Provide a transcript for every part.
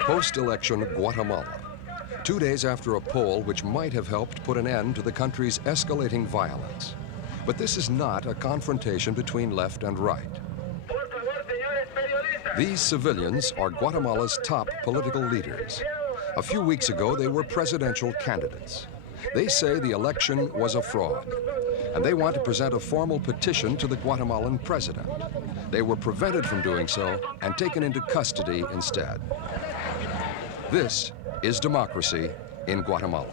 Post-election Guatemala. 2 days after a poll which might have helped put an end to the country's escalating violence. But this is not a confrontation between left and right. These civilians are Guatemala's top political leaders. A few weeks ago, they were presidential candidates. They say the election was a fraud, and they want to present a formal petition to the Guatemalan president. They were prevented from doing so and taken into custody instead. This is democracy in Guatemala.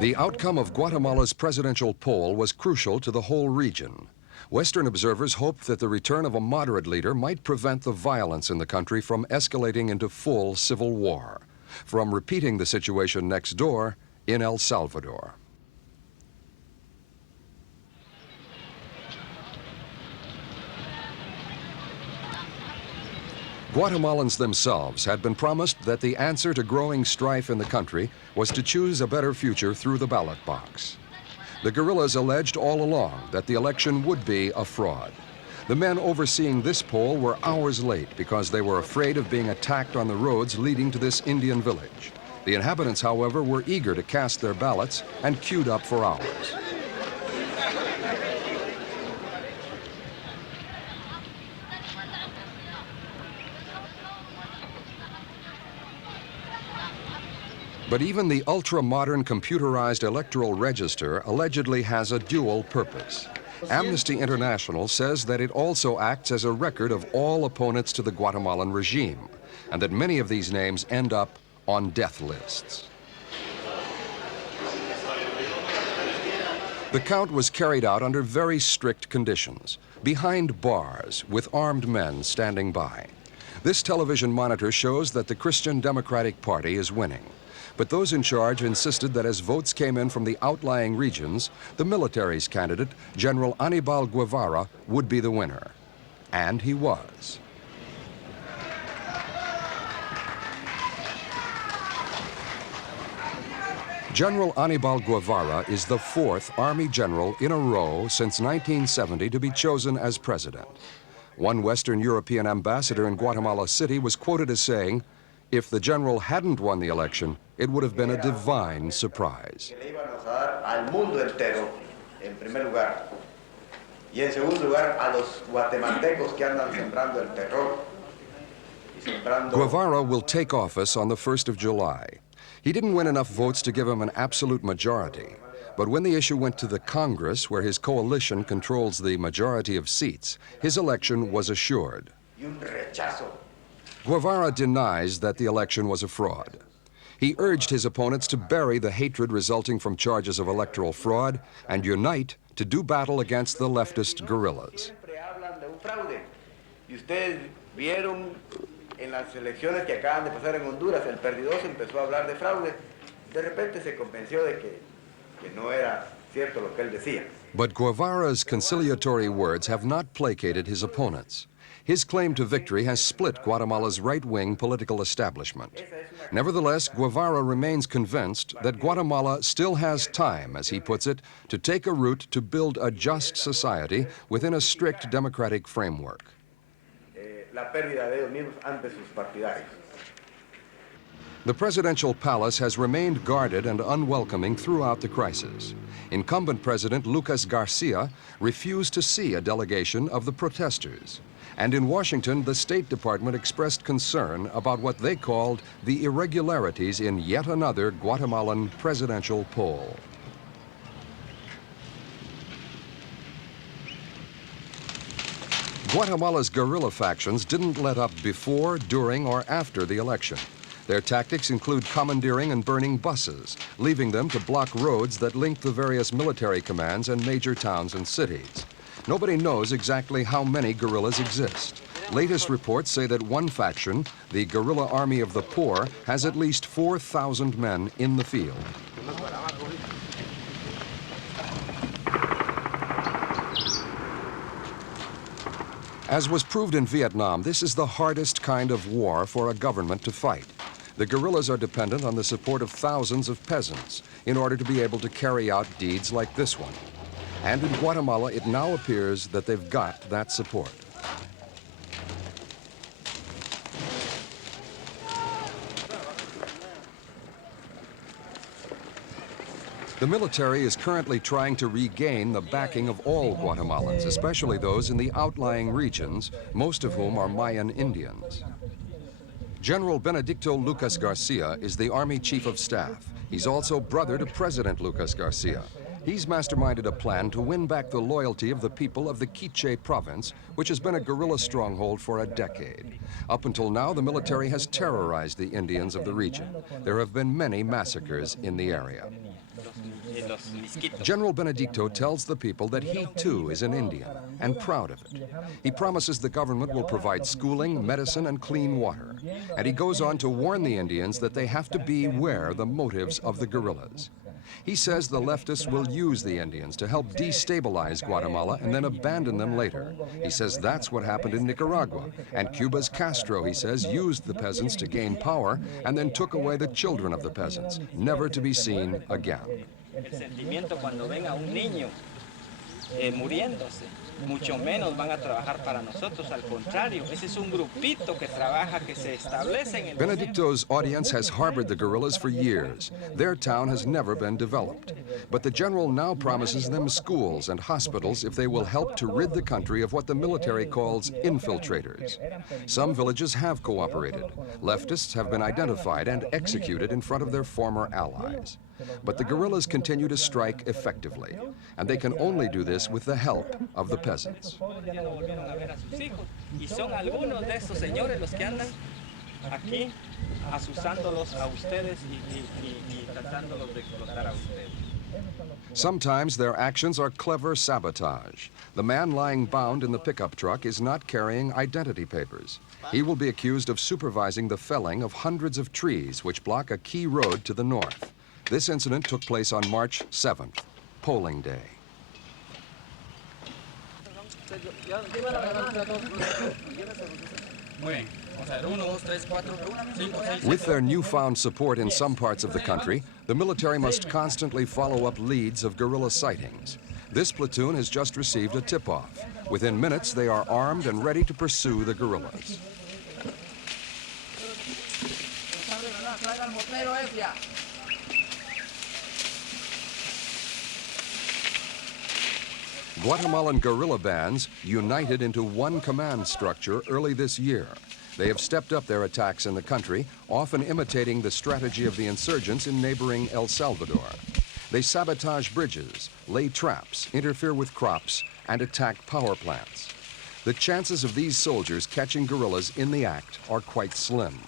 The outcome of Guatemala's presidential poll was crucial to the whole region. Western observers hoped that the return of a moderate leader might prevent the violence in the country from escalating into full civil war, from repeating the situation next door in El Salvador. Guatemalans themselves had been promised that the answer to growing strife in the country was to choose a better future through the ballot box. The guerrillas alleged all along that the election would be a fraud. The men overseeing this poll were hours late because they were afraid of being attacked on the roads leading to this Indian village. The inhabitants, however, were eager to cast their ballots and queued up for hours. But even the ultra-modern computerized electoral register allegedly has a dual purpose. Amnesty International says that it also acts as a record of all opponents to the Guatemalan regime, and that many of these names end up on death lists. The count was carried out under very strict conditions, behind bars with armed men standing by. This television monitor shows that the Christian Democratic Party is winning. But those in charge insisted that as votes came in from the outlying regions, the military's candidate, General Aníbal Guevara, would be the winner. And he was. General Aníbal Guevara is the fourth Army general in a row since 1970 to be chosen as president. One Western European ambassador in Guatemala City was quoted as saying, "If the general hadn't won the election, it would have been a divine surprise." Guevara will take office on the 1st of July. He didn't win enough votes to give him an absolute majority. But when the issue went to the Congress, where his coalition controls the majority of seats, his election was assured. Guevara denies that the election was a fraud. He urged his opponents to bury the hatred resulting from charges of electoral fraud and unite to do battle against the leftist guerrillas. En las elecciones que acaban de pasar en Honduras, el perdidoso empezó a hablar de fraude. De repente se convenció de que no era cierto lo que él decía. But Guevara's conciliatory words have not placated his opponents. His claim to victory has split Guatemala's right-wing political establishment. Nevertheless, Guevara remains convinced that Guatemala still has time, as he puts it, to take a route to build a just society within a strict democratic framework. The presidential palace has remained guarded and unwelcoming throughout the crisis. Incumbent President Lucas Garcia refused to see a delegation of the protesters. And in Washington, the State Department expressed concern about what they called the irregularities in yet another Guatemalan presidential poll. Guatemala's guerrilla factions didn't let up before, during, or after the election. Their tactics include commandeering and burning buses, leaving them to block roads that link the various military commands and major towns and cities. Nobody knows exactly how many guerrillas exist. Latest reports say that one faction, the Guerrilla Army of the Poor, has at least 4,000 men in the field. As was proved in Vietnam, this is the hardest kind of war for a government to fight. The guerrillas are dependent on the support of thousands of peasants in order to be able to carry out deeds like this one. And in Guatemala, it now appears that they've got that support. The military is currently trying to regain the backing of all Guatemalans, especially those in the outlying regions, most of whom are Mayan Indians. General Benedicto Lucas Garcia is the Army Chief of Staff. He's also brother to President Lucas Garcia. He's masterminded a plan to win back the loyalty of the people of the Quiche province, which has been a guerrilla stronghold for a decade. Up until now, the military has terrorized the Indians of the region. There have been many massacres in the area. General Benedicto tells the people that he too is an Indian and proud of it. He promises the government will provide schooling, medicine, and clean water. And he goes on to warn the Indians that they have to beware the motives of the guerrillas. He says the leftists will use the Indians to help destabilize Guatemala and then abandon them later. He says that's what happened in Nicaragua. And Cuba's Castro, he says, used the peasants to gain power and then took away the children of the peasants, never to be seen again. El sentimiento cuando ven a un niño muriéndose, mucho menos van a trabajar para nosotros. Al contrario, ese es un grupito que trabaja, que se establece en el... Benedicto's audience has harbored the guerrillas for years. Their town has never been developed. But the general now promises them schools and hospitals if they will help to rid the country of what the military calls infiltrators. Some villages have cooperated. Leftists have been identified and executed in front of their former allies. But the guerrillas continue to strike effectively, and they can only do this with the help of the peasants. Y son algunos de estos señores los que andan aquí asusándolos a ustedes y tratándolos de explotar a ustedes. Sometimes their actions are clever sabotage. The man lying bound in the pickup truck is not carrying identity papers. He will be accused of supervising the felling of hundreds of trees which block a key road to the north. This incident took place on March 7th, polling day. With their newfound support in some parts of the country, the military must constantly follow up leads of guerrilla sightings. This platoon has just received a tip-off. Within minutes, they are armed and ready to pursue the guerrillas. Guatemalan guerrilla bands united into one command structure early this year. They have stepped up their attacks in the country, often imitating the strategy of the insurgents in neighboring El Salvador. They sabotage bridges, lay traps, interfere with crops, and attack power plants. The chances of these soldiers catching guerrillas in the act are quite slim.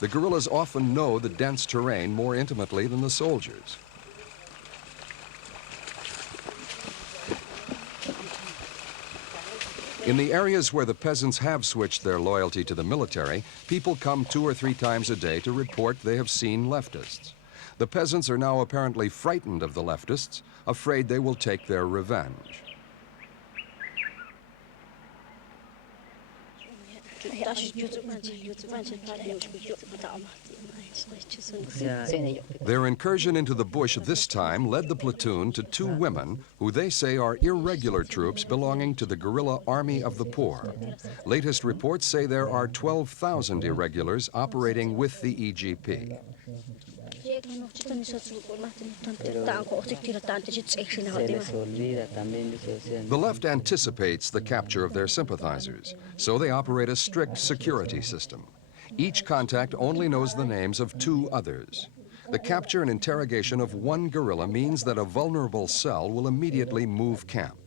The guerrillas often know the dense terrain more intimately than the soldiers. In the areas where the peasants have switched their loyalty to the military, people come 2 or 3 times a day to report they have seen leftists. The peasants are now apparently frightened of the leftists, afraid they will take their revenge. Their incursion into the bush this time led the platoon to 2 women who they say are irregular troops belonging to the guerrilla Army of the Poor. Latest reports say there are 12,000 irregulars operating with the EGP. The left anticipates the capture of their sympathizers, so they operate a strict security system. Each contact only knows the names of 2 others. The capture and interrogation of one guerrilla means that a vulnerable cell will immediately move camp.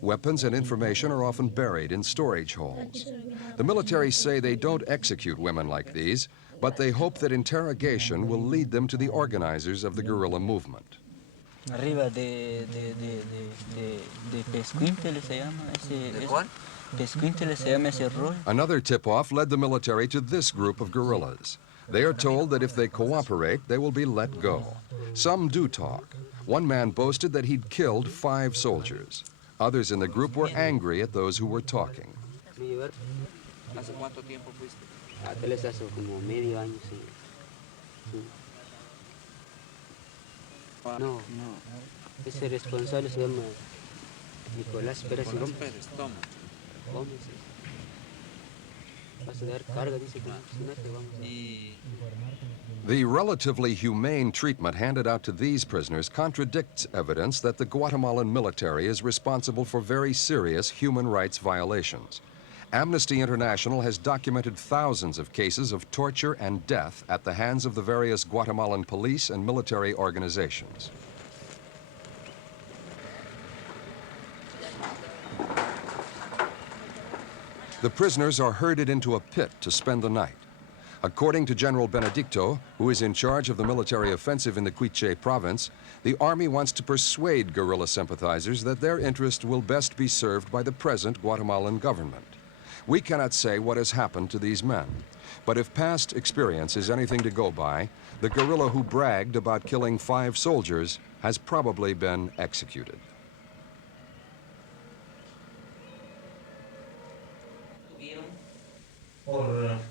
Weapons and information are often buried in storage holes. The military say they don't execute women like these, but they hope that interrogation will lead them to the organizers of the guerrilla movement. Arriba de Pescuintele se llama ese. ¿Cuál? Pescuintele se llama ese rollo. Another tip-off led the military to this group of guerrillas. They are told that if they cooperate, they will be let go. Some do talk. One man boasted that he'd killed 5 soldiers. Others in the group were angry at those who were talking. No, ese responsable se llama Nicolás Pérez y Gómez. Gómez. Vas a dar carga, dice que si no te vamos a... The relatively humane treatment handed out to these prisoners contradicts evidence that the Guatemalan military is responsible for very serious human rights violations. Amnesty International has documented thousands of cases of torture and death at the hands of the various Guatemalan police and military organizations. The prisoners are herded into a pit to spend the night. According to General Benedicto, who is in charge of the military offensive in the Quiché province, the army wants to persuade guerrilla sympathizers that their interest will best be served by the present Guatemalan government. We cannot say what has happened to these men, but if past experience is anything to go by, the guerrilla who bragged about killing 5 soldiers has probably been executed.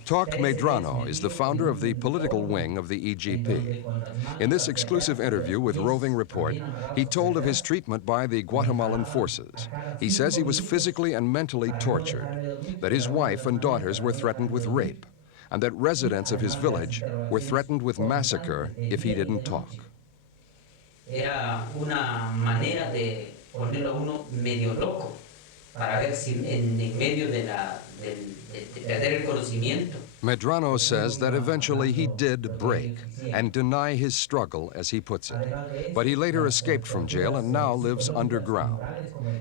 Toc Medrano is the founder of the political wing of the EGP. In this exclusive interview with Roving Report, he told of his treatment by the Guatemalan forces. He says he was physically and mentally tortured, that his wife and daughters were threatened with rape, and that residents of his village were threatened with massacre if he didn't talk. Era una manera de ponerlo a uno medio loco para ver si en medio de perder el conocimiento. Medrano says that eventually he did break and deny his struggle, as he puts it. But he later escaped from jail and now lives underground.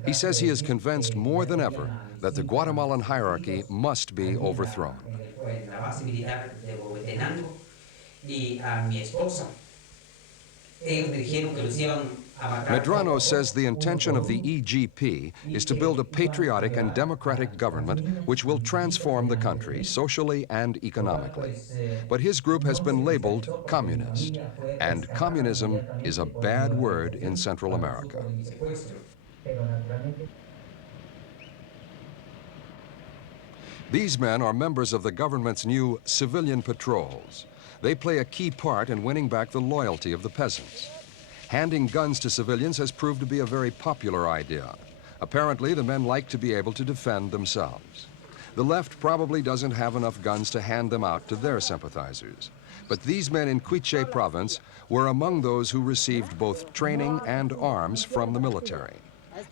He says he is convinced more than ever that the Guatemalan hierarchy must be overthrown. En la base militar de Huehuetenango y a mi esposa. Ellos me dijeron que los iban a matar. Medrano says the intention of the EGP is to build a patriotic and democratic government which will transform the country socially and economically. But his group has been labeled communist, and communism is a bad word in Central America. These men are members of the government's new civilian patrols. They play a key part in winning back the loyalty of the peasants. Handing guns to civilians has proved to be a very popular idea. Apparently, the men like to be able to defend themselves. The left probably doesn't have enough guns to hand them out to their sympathizers. But these men in Quiché province were among those who received both training and arms from the military.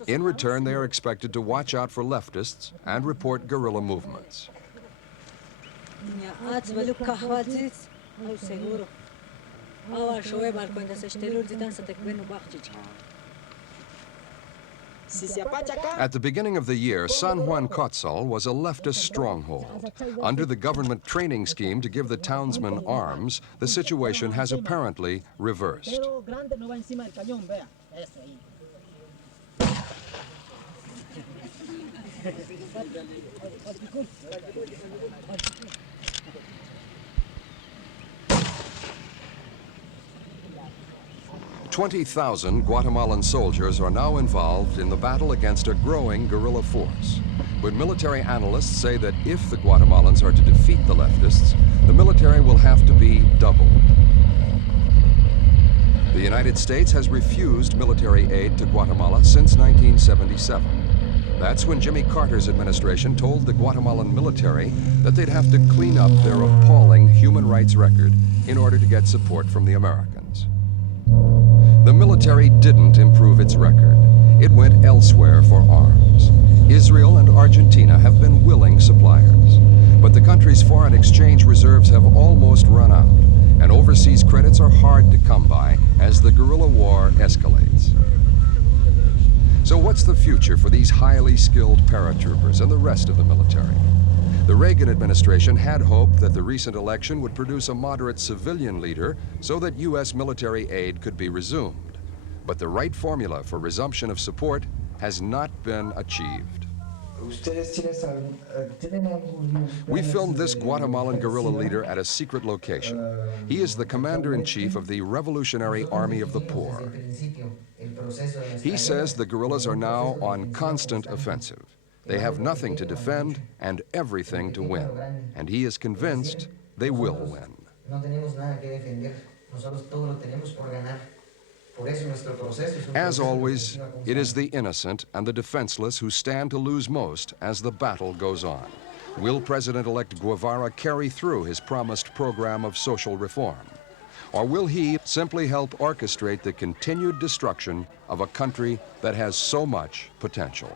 In return, they are expected to watch out for leftists and report guerrilla movements. At the beginning of the year, San Juan Cotzal was a leftist stronghold. Under the government training scheme to give the townsmen arms, the situation has apparently reversed. 20,000 Guatemalan soldiers are now involved in the battle against a growing guerrilla force. But military analysts say that if the Guatemalans are to defeat the leftists, the military will have to be doubled. The United States has refused military aid to Guatemala since 1977. That's when Jimmy Carter's administration told the Guatemalan military that they'd have to clean up their appalling human rights record in order to get support from the Americans. The military didn't improve its record. It went elsewhere for arms. Israel and Argentina have been willing suppliers, but the country's foreign exchange reserves have almost run out, and overseas credits are hard to come by as the guerrilla war escalates. So what's the future for these highly skilled paratroopers and the rest of the military? The Reagan administration had hoped that the recent election would produce a moderate civilian leader so that U.S. military aid could be resumed. But the right formula for resumption of support has not been achieved. We filmed this Guatemalan guerrilla leader at a secret location. He is the commander-in-chief of the Revolutionary Army of the Poor. He says the guerrillas are now on constant offensive. They have nothing to defend and everything to win, and he is convinced they will win. No tenemos nada que defender. Nosotros todo lo tenemos por ganar. Por eso nuestro proceso es un As proceso de always, defensiva it is constante. the innocent and the defenseless who stand to lose most as the battle goes on. Will President-elect Guevara carry through his promised program of social reform? Or will he simply help orchestrate the continued destruction of a country that has so much potential?